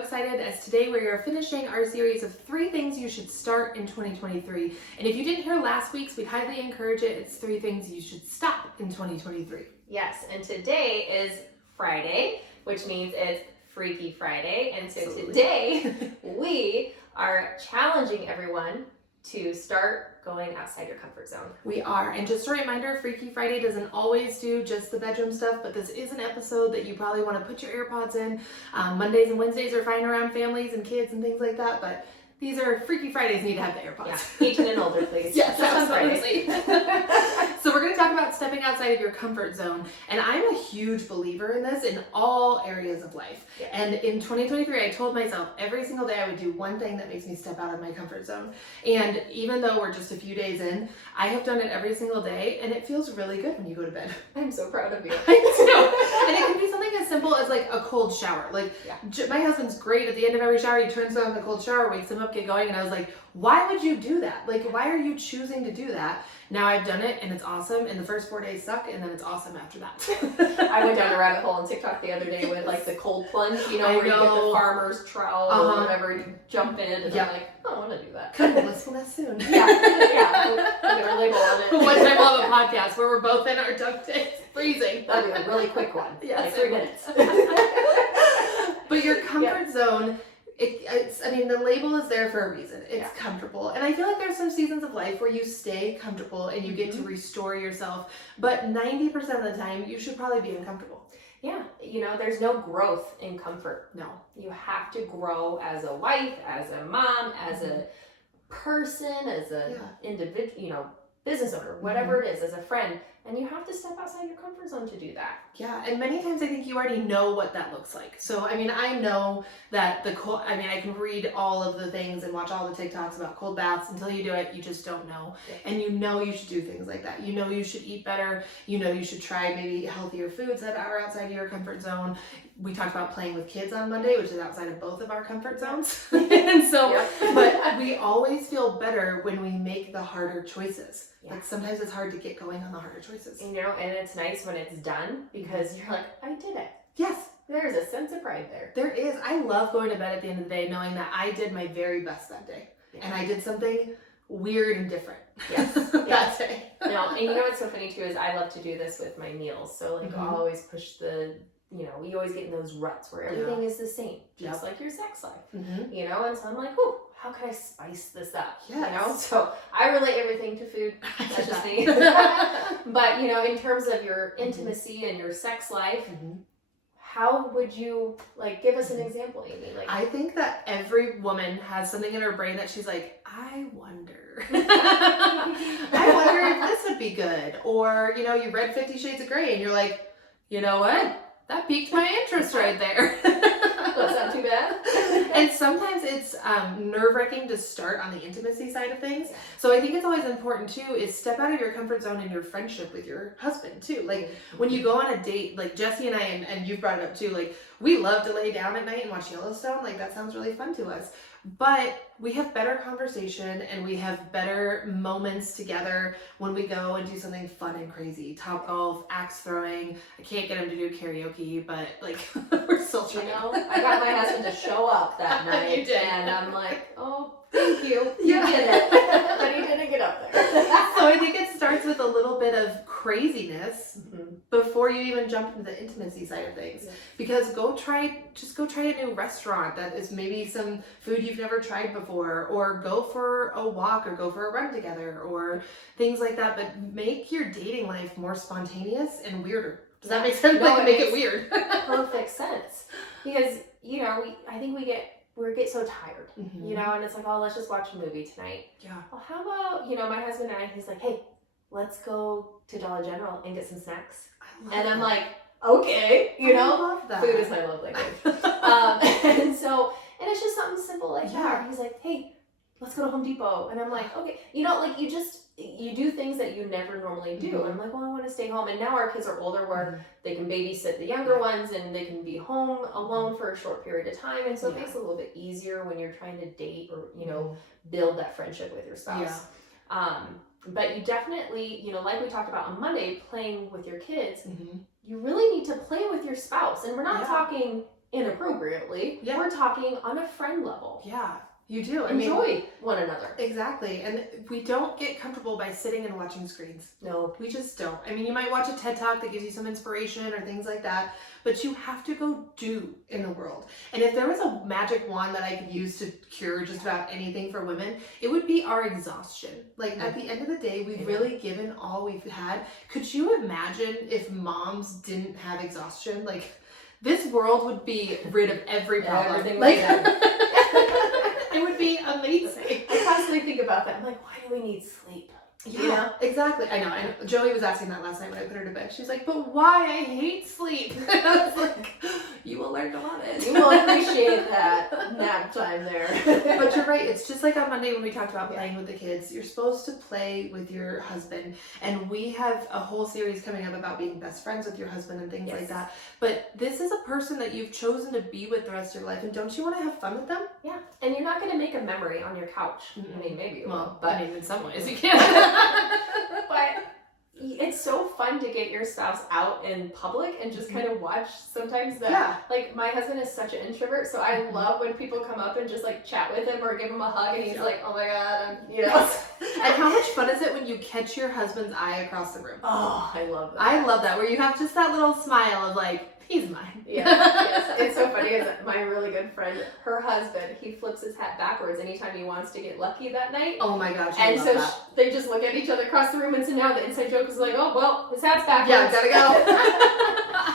excited as today we are finishing our series of 3 things you should start in 2023. And if you didn't hear last week's, we'd highly encourage it. It's 3 things you should stop in 2023. Yes, and today is Friday, which means it's Freaky Friday. And so today we are challenging everyone to start going outside your comfort zone. We are. And just a reminder, Freaky Friday doesn't always do just the bedroom stuff, but this is an episode that you probably want to put your AirPods in. Mondays and Wednesdays are fine around families and kids and things like that, but these are Freaky Fridays, need to have the AirPods. Yeah, 18 and older, please. Yes, just on absolutely. Fridays. So we're going to talk about stepping outside of your comfort zone. And I'm a huge believer in this in all areas of life. Yeah. And in 2023, I told myself every single day I would do one thing that makes me step out of my comfort zone. And even though we're just a few days in, I have done it every single day, and it feels really good when you go to bed. I'm so proud of you. I know. And it can be something as simple as like a cold shower. Like my husband's great at the end of every shower. He turns on the cold shower, wakes him up, get going. And I was like, why would you do that? Like, why are you choosing to do that? Now I've done it and it's awesome. And the first 4 days suck, and then it's awesome after that. I went down a rabbit hole on TikTok the other day with like the cold plunge, you know, where you get the farmer's trowel or whatever, you jump in, and I'm like, oh, I want to do that. Come on, let's do that soon. Yeah. Put our label on it. One time we'll have a podcast where we're both in our duct tape, freezing. That'd be a really quick one. Yes, like 3 minutes. But your comfort zone, the label is there for a reason. It's comfortable. And I feel like there's some seasons of life where you stay comfortable and you get to restore yourself. But 90% of the time, you should probably be uncomfortable. Yeah. You know, there's no growth in comfort. No. You have to grow as a wife, as a mom, as a person, as a individual, you know, business owner, whatever it is, as a friend. And you have to step outside your comfort zone to do that. Yeah, and many times I think you already know what that looks like. So, I know that I can read all of the things and watch all the TikToks about cold baths. Until you do it, you just don't know. Yeah. And you know you should do things like that. You know you should eat better. You know you should try maybe healthier foods that are outside of your comfort zone. We talked about playing with kids on Monday, which is outside of both of our comfort zones. And so, but we always feel better when we make the harder choices. Yeah. Like sometimes it's hard to get going on the harder choices. You know, and it's nice when it's done because you're like, I did it. Yes. There's a sense of pride there. There is. I love going to bed at the end of the day knowing that I did my very best that day. Yeah. And I did something weird and different. Yes. That day. No, and you know what's so funny too is I love to do this with my meals. So like I'll always push we always get in those ruts where everything is the same, just like your sex life, you know? And so I'm like, oh, how can I spice this up? Yes. You know? So I relate everything to food. That's just me. But, you know, in terms of your intimacy and your sex life, how would you, like, give us an example, Amy? Like, I think that every woman has something in her brain that she's like, I wonder. I wonder if this would be good. Or, you know, you read 50 Shades of Grey and you're like, you know what? That piqued my interest right there. That's not too bad. And sometimes it's nerve-wracking to start on the intimacy side of things. So I think it's always important too is step out of your comfort zone in your friendship with your husband too. Like when you go on a date, like Jesse and I, and you've brought it up too, like we love to lay down at night and watch Yellowstone. Like that sounds really fun to us. But we have better conversation and we have better moments together when we go and do something fun and crazy. Top golf, axe throwing. I can't get him to do karaoke, but like we're still trying. You know, I got my husband to show up that night. You did. And I'm like, oh, thank you. You did it. But he didn't get up there. So I think it starts with a little bit of craziness before you even jump into the intimacy side of things. Because go try a new restaurant that is maybe some food you've never tried before, or go for a walk or go for a run together or things like that. But make your dating life more spontaneous and weirder. Does that make sense? No, Like make it weird. Perfect sense. Because, you know, I think we get so tired, you know, and it's like, oh, let's just watch a movie tonight. Yeah. Well, how about, you know, my husband and I, he's like, hey, let's go to Dollar General and get some snacks. And I'm like, okay, you know, love that. Food is my love language. And it's just something simple like that. He's like, hey, let's go to Home Depot. And I'm like, okay, you know, like you do things that you never normally do. And I'm like, well, I want to stay home. And now our kids are older where they can babysit the younger ones and they can be home alone for a short period of time. And so it makes it a little bit easier when you're trying to date or, you know, build that friendship with your spouse. But you definitely, you know, like we talked about on Monday, playing with your kids, you really need to play with your spouse. And we're not talking inappropriately. Yeah. We're talking on a friend level. Yeah, you do. Enjoy one another. Exactly. And we don't get comfortable by sitting and watching screens. No. We just don't. I mean, you might watch a TED Talk that gives you some inspiration or things like that, but you have to go do in the world. And if there was a magic wand that I could use to cure just about anything for women, it would be our exhaustion. Like at the end of the day, we've really given all we've had. Could you imagine if moms didn't have exhaustion? Like this world would be rid of every problem. Everything like it would be amazing. I constantly think about that. I'm like, why do we need sleep? Yeah, You know? exactly. I know. Joey was asking that last night when I put her to bed. She was like, but why? I hate sleep. And I was like, you will learn to love it. You will appreciate that nap time there. But you're right. It's just like on Monday when we talked about playing with the kids. You're supposed to play with your husband. And we have a whole series coming up about being best friends with your husband and things like that. But this is a person that you've chosen to be with the rest of your life. And don't you want to have fun with them? Yeah. And you're not going to make a memory on your couch. Mm-mm. I mean, maybe you will. Well, But I mean, in some ways you can. but it's so fun to get your spouse out in public and just kind of watch sometimes that like my husband is such an introvert, so I love when people come up and just like chat with him or give him a hug and he's like, oh my god, you know. And how much fun is it when you catch your husband's eye across the room? Oh, I love that. I love that, where you have just that little smile of like, he's mine. Yeah, yes. It's so funny because my really good friend, her husband, he flips his hat backwards anytime he wants to get lucky that night. Oh my gosh, I and love so that. they just look at each other across the room, and so now the inside joke is like, oh well, his hat's backwards. Yeah, gotta go.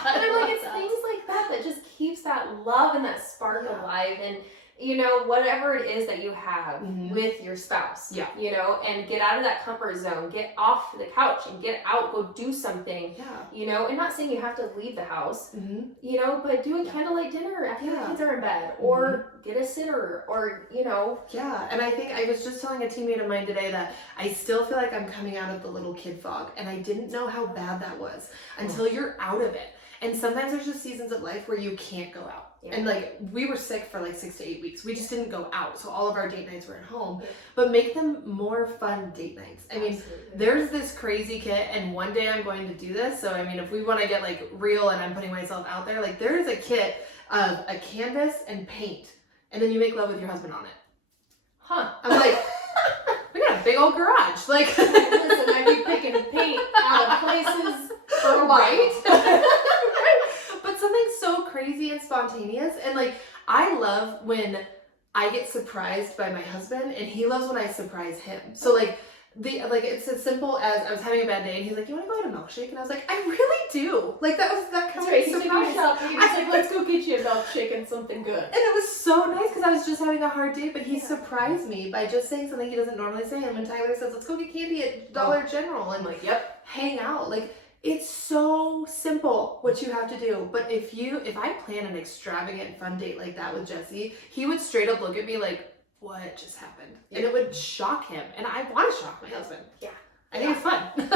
And I'm like, it's things like that that just keeps that love and that spark alive, and you know, whatever it is that you have with your spouse, you know, and get out of that comfort zone, get off the couch and get out, go do something, you know, and not saying you have to leave the house, you know, but do a candlelight dinner after the kids are in bed, or get a sitter, or, you know. Yeah, and I think I was just telling a teammate of mine today that I still feel like I'm coming out of the little kid fog, and I didn't know how bad that was until you're out of it. And sometimes there's just seasons of life where you can't go out. And like we were sick for like 6 to 8 weeks. We just didn't go out. So all of our date nights were at home. But make them more fun date nights. I mean, there's this crazy kit, and one day I'm going to do this. So I mean, if we want to get like real and I'm putting myself out there, like there is a kit of a canvas and paint. And then you make love with your husband on it. Huh. I'm like, we got a big old garage. Like listen, I'd be picking paint out of places for a while. Right? But something so crazy and spontaneous, and like I love when I get surprised by my husband, and he loves when I surprise him. So like it's as simple as I was having a bad day, and he's like, "You want to go get a milkshake?" And I was like, "I really do." Like that kind of He's like, surprise. like, let's go get you a milkshake and something good. And it was so nice because I was just having a hard day, but he surprised me by just saying something he doesn't normally say. And when Tyler says, "Let's go get candy at Dollar General," and I'm like, hang out, like. It's so simple what you have to do. But if I plan an extravagant fun date like that with Jesse, he would straight up look at me like, what just happened? And it would shock him. And I want to shock my husband. Yeah. I think it's fun. It's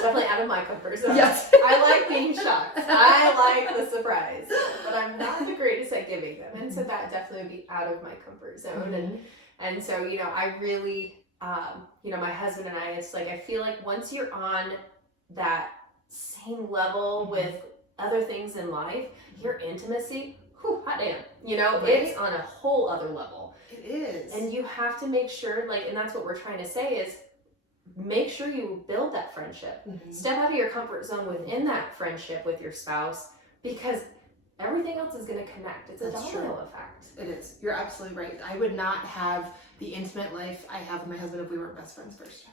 definitely out of my comfort zone. Yes. I like being shocked. I like the surprise. But I'm not the greatest at giving them. And so that definitely would be out of my comfort zone. And so, you know, I really, you know, my husband and I, it's like, I feel like once you're on that same level with other things in life, your intimacy, hot damn, you know, it's on a whole other level. It is. And you have to make sure, like, and that's what we're trying to say is make sure you build that friendship. Step out of your comfort zone within that friendship with your spouse, because everything else is going to connect. It's a domino effect. It is. You're absolutely right. I would not have the intimate life I have with my husband if we weren't best friends first.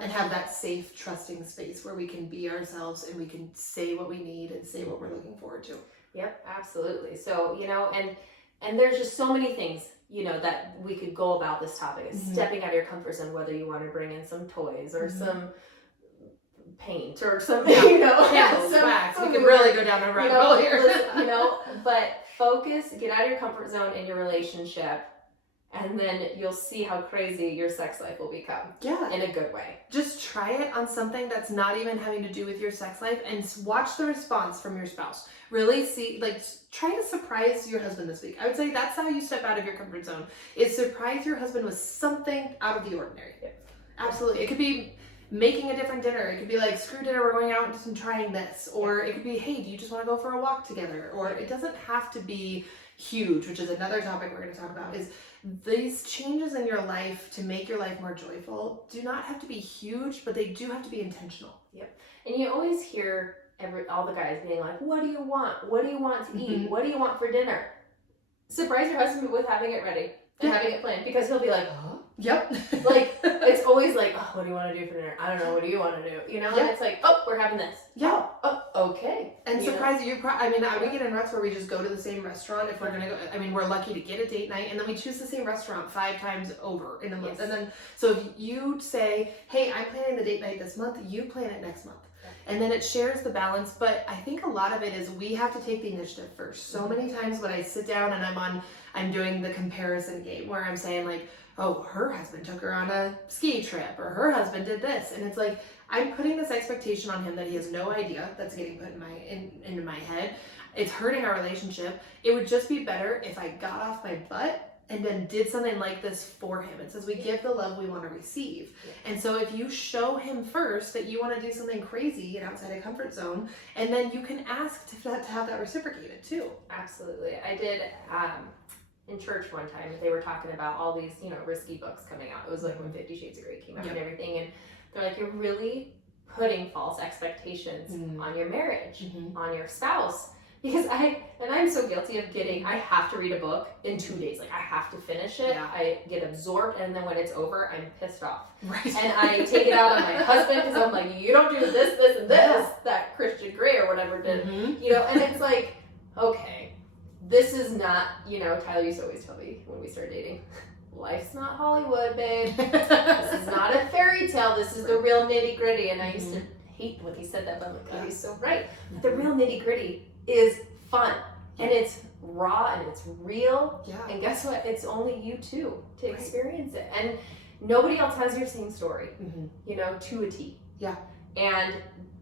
And have that safe, trusting space where we can be ourselves and we can say what we need and say what we're looking forward to. Yep, absolutely. So, you know, and there's just so many things, you know, that we could go about this topic. Is stepping out of your comfort zone, whether you want to bring in some toys or some paint or some, you know, candles, some wax. We food, could really go down a rabbit hole here. You know, but focus, get out of your comfort zone in your relationship. And then you'll see how crazy your sex life will become. Yeah. In a good way. Just try it on something that's not even having to do with your sex life and watch the response from your spouse. Really see, like, try to surprise your husband this week. I would say that's how you step out of your comfort zone, is surprise your husband with something out of the ordinary. Yep. Absolutely. It could be making a different dinner. It could be like, screw dinner, we're going out and trying this. Or it could be, hey, do you just want to go for a walk together? Or it doesn't have to be huge, which is another topic we're going to talk about, is these changes in your life to make your life more joyful do not have to be huge, but they do have to be intentional. Yep. And you always hear all the guys being like, what do you want? What do you want to eat? What do you want for dinner? Surprise your husband with having it ready and having it planned, because he'll be like, huh? Yep. Like, it's always like, oh, what do you want to do for dinner? I don't know. What do you want to do? You know? And it's like, oh, we're having this. Yeah. Oh, okay. And surprise you. I mean, we get in ruts where we just go to the same restaurant if we're going to go. I mean, we're lucky to get a date night, and then we choose the same restaurant 5 times over in a month. Yes. And then, so if you say, hey, I'm planning the date night this month, you plan it next month. And then it shares the balance. But I think a lot of it is we have to take the initiative first. So many times when I sit down and I'm doing the comparison game where I'm saying like, oh, her husband took her on a ski trip, or her husband did this. And it's like, I'm putting this expectation on him that he has no idea that's getting put into my head. It's hurting our relationship. It would just be better if I got off my butt and then did something like this for him. It says we give the love we want to receive. Yeah. And so if you show him first that you want to do something crazy and outside a comfort zone, and then you can ask to have that reciprocated too. Absolutely. I did, in church one time, they were talking about all these, risky books coming out. It was like when 50 Shades of Grey came out and everything. And they're like, you're really putting false expectations on your marriage, on your spouse. Because I'm so guilty of I have to read a book in 2 days. Like, I have to finish it. Yeah. I get absorbed, and then when it's over, I'm pissed off. Right. And I take it out on my husband, because I'm like, you don't do this, this, and this, that Christian Grey or whatever did. And it's like, okay, this is not, Tyler used to always tell me when we started dating, life's not Hollywood, babe. This is not a fairy tale. This is the real nitty gritty. And I used to hate when he said that, but I'm like, oh, he's so right. But the real nitty gritty is fun, and it's raw, and it's real. Yeah. And guess what? It's only you two to experience it. And nobody else has your same story, to a T. Yeah. And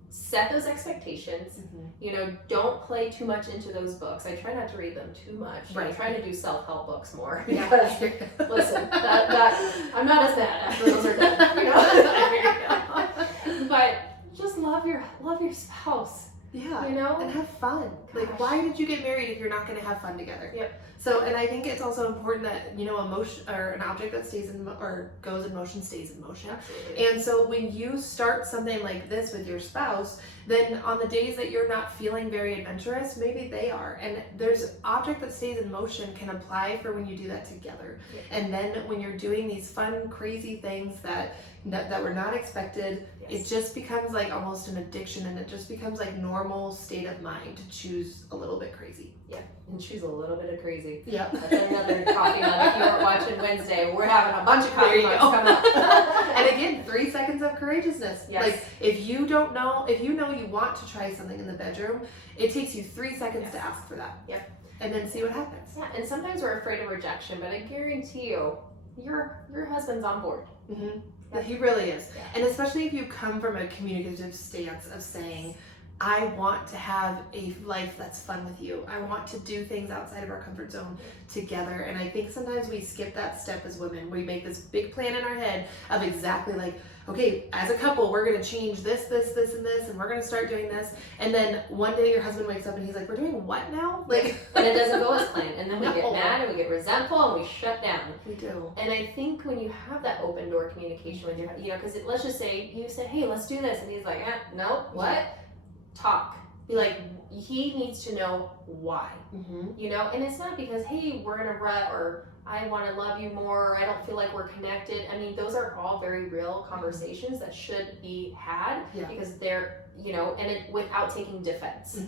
set those expectations. Don't play too much into those books. I try not to read them too much. Right. I'm trying to do self-help books more, because listen, that I'm not as bad after those are done. But just love your spouse. Yeah. And have fun. Gosh. Like, why did you get married if you're not going to have fun together? Yep. So, and I think it's also important that, emotion, or an object that stays in or goes in motion stays in motion. Absolutely. And so when you start something like this with your spouse, then on the days that you're not feeling very adventurous, maybe they are. And there's object that stays in motion can apply for when you do that together. Yep. And then when you're doing these fun, crazy things that were not expected, it just becomes like almost an addiction, and it just becomes like normal state of mind to choose a little bit crazy. Yeah, and choose a little bit of crazy. Yeah. That's another coffee mug. If you weren't watching Wednesday, we're having a bunch of coffee mugs coming up. And again, 3 seconds of courageousness. Yes. Like, if you know you want to try something in the bedroom, it takes you 3 seconds to ask for that. Yep. And then see what happens. Yeah, and sometimes we're afraid of rejection, but I guarantee you, your husband's on board. Yep. He really is. Yeah. And especially if you come from a communicative stance of saying, I want to have a life that's fun with you. I want to do things outside of our comfort zone together. And I think sometimes we skip that step as women. We make this big plan in our head of exactly like, okay, as a couple, we're going to change this, this, this, and this, and we're going to start doing this. And then one day your husband wakes up and he's like, we're doing what now? Like, and it doesn't go as planned. And then we get mad and we get resentful and we shut down. We do. And I think when you have that open door communication with your, because let's just say you said, hey, let's do this. And he's like, no, what? Yeah. Talk. Be like, he needs to know why. And it's not because, hey, we're in a rut, or I want to love you more, or I don't feel like we're connected. I mean, those are all very real conversations that should be had, because they're, without taking defense.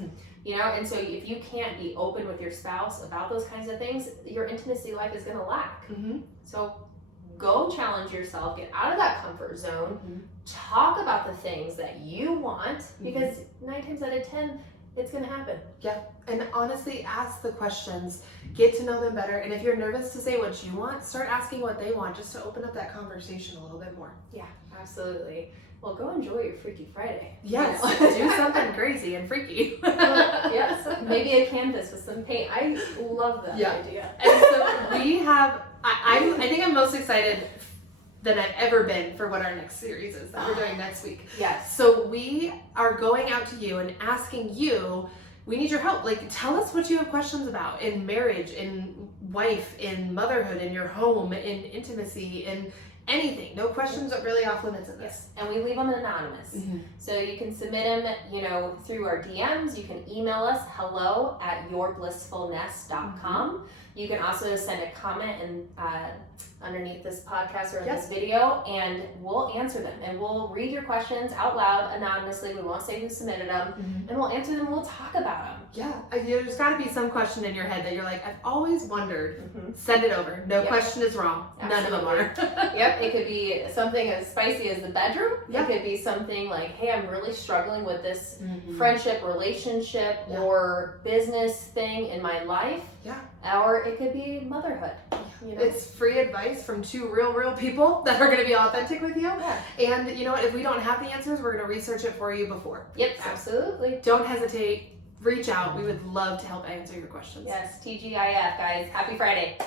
And so if you can't be open with your spouse about those kinds of things, your intimacy life is going to lack. So go challenge yourself, get out of that comfort zone, talk about the things that you want, because 9 times out of 10, it's going to happen. Yeah. And honestly, ask the questions, get to know them better. And if you're nervous to say what you want, start asking what they want, just to open up that conversation a little bit more. Yeah, absolutely. Well, go enjoy your Freaky Friday. Yes, do something crazy and freaky. Yes, maybe a canvas with some paint. I love that idea. And so we have, I think I'm most excited than I've ever been for what our next series is that we're doing next week. Yes. So we are going out to you and asking you, we need your help. Like, tell us what you have questions about in marriage, in wife, in motherhood, in your home, in intimacy, in anything. No questions are really off limits in this. Yes. And we leave them anonymous. So you can submit them, through our DMs. You can email us, hello@yourblissfulnest.com. You can also send a comment and underneath this podcast or this video, and we'll answer them. And we'll read your questions out loud anonymously. We won't say who submitted them. And we'll answer them and we'll talk about them. Yeah, there's got to be some question in your head that you're like, I've always wondered. Send it over. No question is wrong. Absolutely. None of them are. Yep, it could be something as spicy as the bedroom. Yeah. It could be something like, hey, I'm really struggling with this friendship, relationship, or business thing in my life. Yeah. Or it could be motherhood. It's free advice from two real people that are going to be authentic with you. Yeah. And you know what? If we don't have the answers, we're going to research it for you before. Yep, absolutely. Don't hesitate. Reach out. We would love to help answer your questions. Yes, TGIF, guys. Happy Friday.